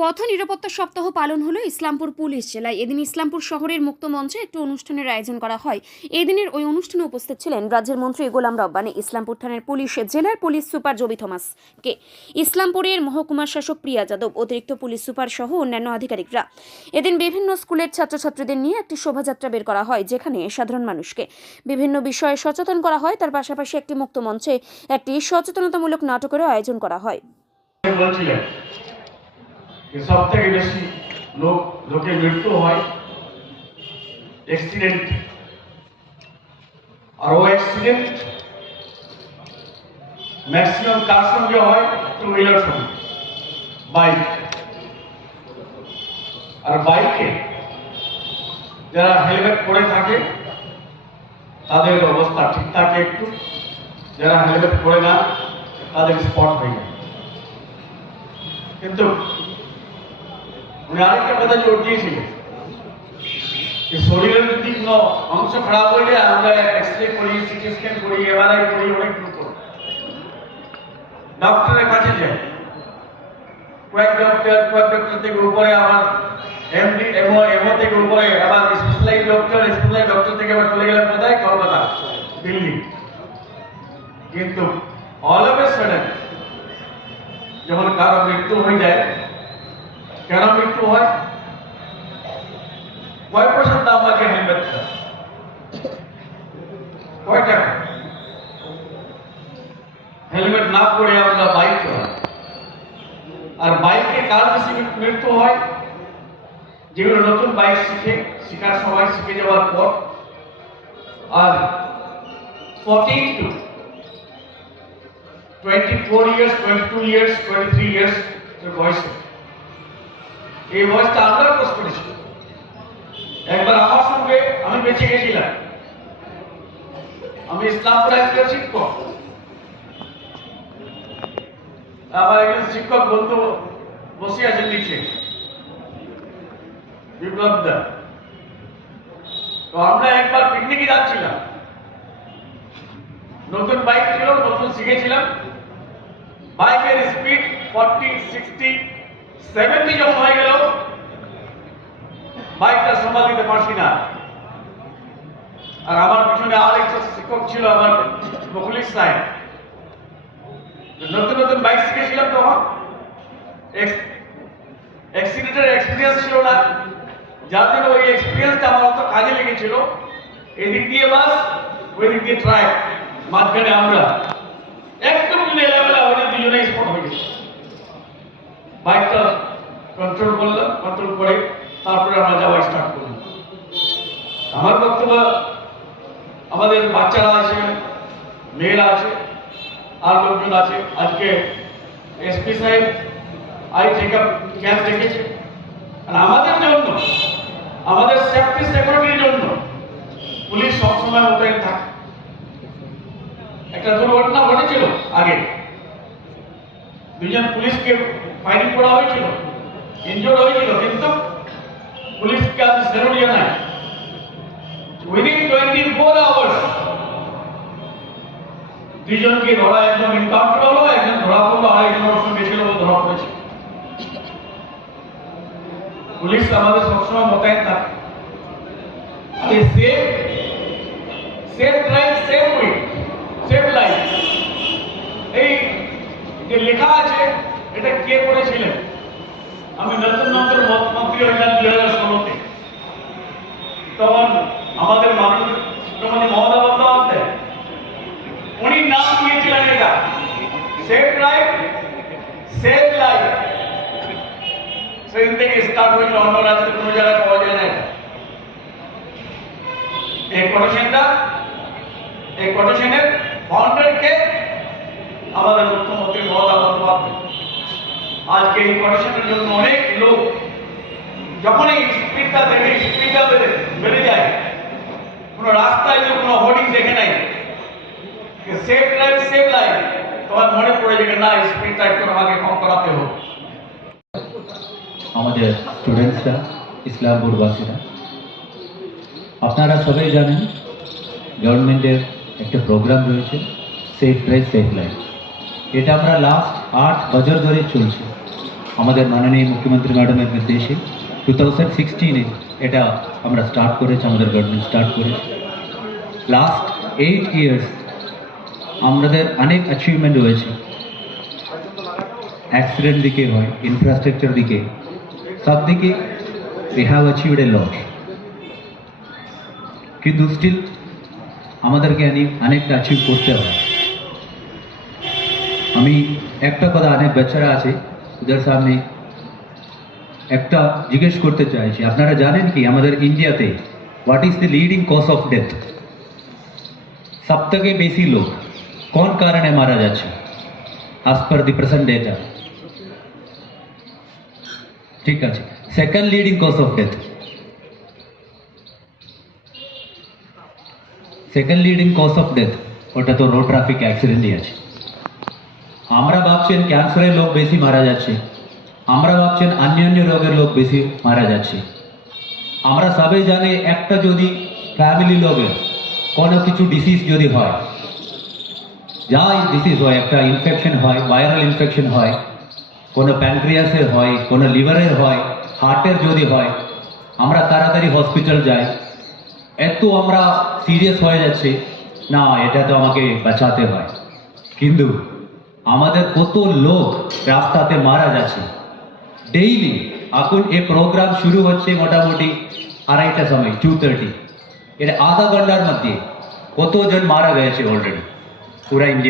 পথ নিরাপত্তা সপ্তাহ পালন হলো ইসলামপুর পুলিশ জেলায়। এদিন ইসলামপুর শহরের মুক্ত মঞ্চে একটি অনুষ্ঠানের আয়োজন করা হয়। এদিনের ওই অনুষ্ঠানে উপস্থিত ছিলেন রাজ্যের মন্ত্রী গোলাম রব্বানী, ইসলামপুর থানার পুলিশ জেলার পুলিশ সুপার জবি থমাসকে, ইসলামপুরের মহকুমা শাসক প্রিয়া যাদব, অতিরিক্ত পুলিশ সুপার সহ অন্যান্য আধিকারিকরা। এদিন বিভিন্ন স্কুলের ছাত্রছাত্রীদের নিয়ে একটি শোভাযাত্রা বের করা হয়, যেখানে সাধারণ মানুষকে বিভিন্ন বিষয়ে সচেতন করা হয়। তার পাশাপাশি একটি মুক্ত মঞ্চে একটি সচেতনতামূলক নাটকেরও আয়োজন করা হয়। সব থেকে বেশি লোকের মৃত্যু হয় অ্যাক্সিডেন্ট, আর ও অ্যাক্সিডেন্ট ম্যাক্সিমাম কার সঙ্গে হয়? টু হুইলার সঙ্গে, বাইক। আর বাইকে যারা হেলমেট পরে থাকে তাদের অবস্থা ঠিক থাকে একটু, যারা হেলমেট পরে না তাদের স্পট হয়ে যায়। কিন্তু উনি আরেকটা কথা জোর দিয়েছিলেন যে শরীরের যদি কোনো অংশ খারাপ হয়ে যায় আমরা এক্সরে করি, সিটি স্ক্যান করি, এমআরআই করি, অনেক কিছু করি, ডক্টরের কাছে যাই। কয়েক ডক্টর থেকে উপরে আবার এমডি এমও থেকে উপরে আবার স্পেশালাইজ ডক্টর থেকে আবার চলে গেলেন কোথায়? কলকাতা, দিল্লি। কিন্তু অল অফ এ সাডেন যখন কারো মৃত্যু হয়ে যায়, কেন মৃত্যু হয়? কয় পয়সার দাম লাগে হেলমেটটা? কয় টাকা? হেলমেট না পরে আমরা বাইক চালাই। আর বাইকে কার বেশি মৃত্যু হয়? যেগুলো নতুন বাইক শেখার সময় শিখে যাওয়ার পর, আর 14 to 24 years, 22 years, 23 years বয়সে, এই বয়সটা আমরা ক্রস করেছি। একবার আমার সঙ্গে আমি বেঁচে গেছিলাম, আমি ইসলামপুর একজন শিক্ষক, আমার একজন শিক্ষক বন্ধু বসে আছেন নিচে, বিপ্লব দা। তো আমরা একবার পিকনিকে যাচ্ছিলাম, নতুন বাইক ছিল, নতুন শিখেছিলাম। বাইকের স্পিড 40, 60, 70 যখন হয়ে গেল বাইকটা সামাল দিতে পারছি না। আর আমার পিছনে আরেকটা শিক্ষক ছিল, আমার মুখলিস সাহেব। নতুন নতুন বাইক শিখেছিলাম, তখন অ্যাক্সিডেন্টের এক্সপিরিয়েন্স ছিল না, যার জন্য ওই এক্সপিরিয়েন্সটা আমার অত কাজে লেগেছিল। এদিক দিয়ে বাস, ওই দিক দিয়ে ট্রাক, মাঝখানে আমরা একদম যদি এলামেলা হয়ে দুজনে স্পট হয়ে গেছে। বাইকটা কন্ট্রোল করলাম, কন্ট্রোল করে তারপরে আমরা যাওয়া স্টার্ট করলাম। আমার বক্তব্য, আমাদের বাচ্চারা আছে, মেয়েরা আছে, আর লোকজন আছে। আজকে এসপি সাহেব আই চেকআপ ক্যাম্প রেখেছে। আর আমাদের জন্য, আমাদের সেফটি সিকিউরিটির জন্য পুলিশ সবসময় মোতায়েন থাকে। একটা দুর্ঘটনা ঘটেছিল আগে, দুজন পুলিশকে ফাইরিং করা হয়েছিল, ইনজোর্ড হয়েছিল, কিন্তু পুলিশকে আজ স্যালুট জানায়। উইদিন 24 আওয়ার্স দুজনকে ধরা, একদম এনকাউন্টার হলো, একজন ধরা পড়লো, আর একজন ওর সঙ্গে ছিল, ধরা পড়েছে। পুলিশ আমাদের সবসময় মোতায়েন থাকে। Safe drive, safe with, safe life, এই যে লেখা আছে, এটা কে করেছিলেন? আমি নতুন মন্ত্রী হয়েছিলাম 2016-তে। তখন আমাদের মাননীয় মুখ্যমন্ত্রী মমতা বন্দ্যোপাধ্যায় উনি নাম দিয়েছিলেন এটা সেফ ড্রাইভ, সেফ লাইফ। সেদিন থেকে স্টার্ট হয়েছিল, অন্য রাজ্যে কোনো জায়গায় পাওয়া যায় না। এই কোটেশনের ফাউন্ডার কে? আমাদের মুখ্যমন্ত্রী মমতা বন্দ্যোপাধ্যায়। আজকে এই কোটেশনের জন্য অনেক লোক যখন এই স্পিডটা দেখে, স্পিডটা বেড়ে যায়, কোনো রাস্তায় যদি কোনো হোর্ডিং দেখে নাই সেফ ড্রাইভ, সেফ লাইফ, তোমার মনে পড়ে যাবে না স্পিডটা একটু আমাকে কম করাতে হবে। আমাদের স্টুডেন্টসরা, ইসলামপুরবাসীরা, আপনারা সবাই জানেন গভর্নমেন্টের একটা প্রোগ্রাম রয়েছে সেফ ড্রাইভ, সেফ লাইফ। এটা আমরা লাস্ট 8 বছর ধরে চলছে। আমাদের মাননীয় মুখ্যমন্ত্রী ম্যাডামের নির্দেশে 2016-এ এটা আমরা স্টার্ট করেছি, আমাদের গভর্নমেন্ট স্টার্ট করেছে। লাস্ট 8 ইয়ার্স আমাদের অনেক অ্যাচিভমেন্ট হয়েছে, অ্যাক্সিডেন্ট দিকে হয়, ইনফ্রাস্ট্রাকচার দিকে, সব দিকে we have achieved a lot, কিন্তু স্টিল আমাদেরকে অনেকটা অ্যাচিভ করতে হয়। আমি একটা কথা, অনেক বাচ্চারা আছে ওদের সামনে একটা জিজ্ঞেস করতে চাইছি, আপনারা জানেন কি আমাদের ইন্ডিয়াতে what is the leading cause of death? সব থেকে বেশি লোক কোন কারণে মারা যাচ্ছে as per the present data? ঠিক আছে, second leading cause of death, second leading cause of death ওটা তো রোড ট্রাফিক অ্যাক্সিডেন্টই আছে। আমরা ভাবছেন ক্যান্সারের লোক বেশি মারা যাচ্ছে, আমরা ভাবছেন অন্যান্য রোগের লোক বেশি মারা যাচ্ছে। আমরা সবাই জানি একটা যদি ফ্যামিলি লোকের কোনো কিছু ডিসিজ যদি হয়, যাই ডিসিজ হয়, একটা ইনফেকশন হয়, ভাইরাল ইনফেকশন হয়, কোনো প্যানক্রিয়াসের হয়, কোনো লিভারের হয়, হার্টের যদি হয়, আমরা তাড়াতাড়ি হসপিটাল যাই। এত আমরা সিরিয়াস হয়ে যাচ্ছে, না এটা তো আমাকে বাঁচাতে হয়, কিন্তু আমাদের কত লোক রাস্তাতে মারা যাচ্ছে ডেইলি। এখন এই প্রোগ্রাম শুরু হচ্ছে মোটামুটি 2:30টার সময়, 2:30, এটা আধা ঘন্টার মধ্যে কতজন মারা গেছে অলরেডি পুরা ইন্ডিয়া।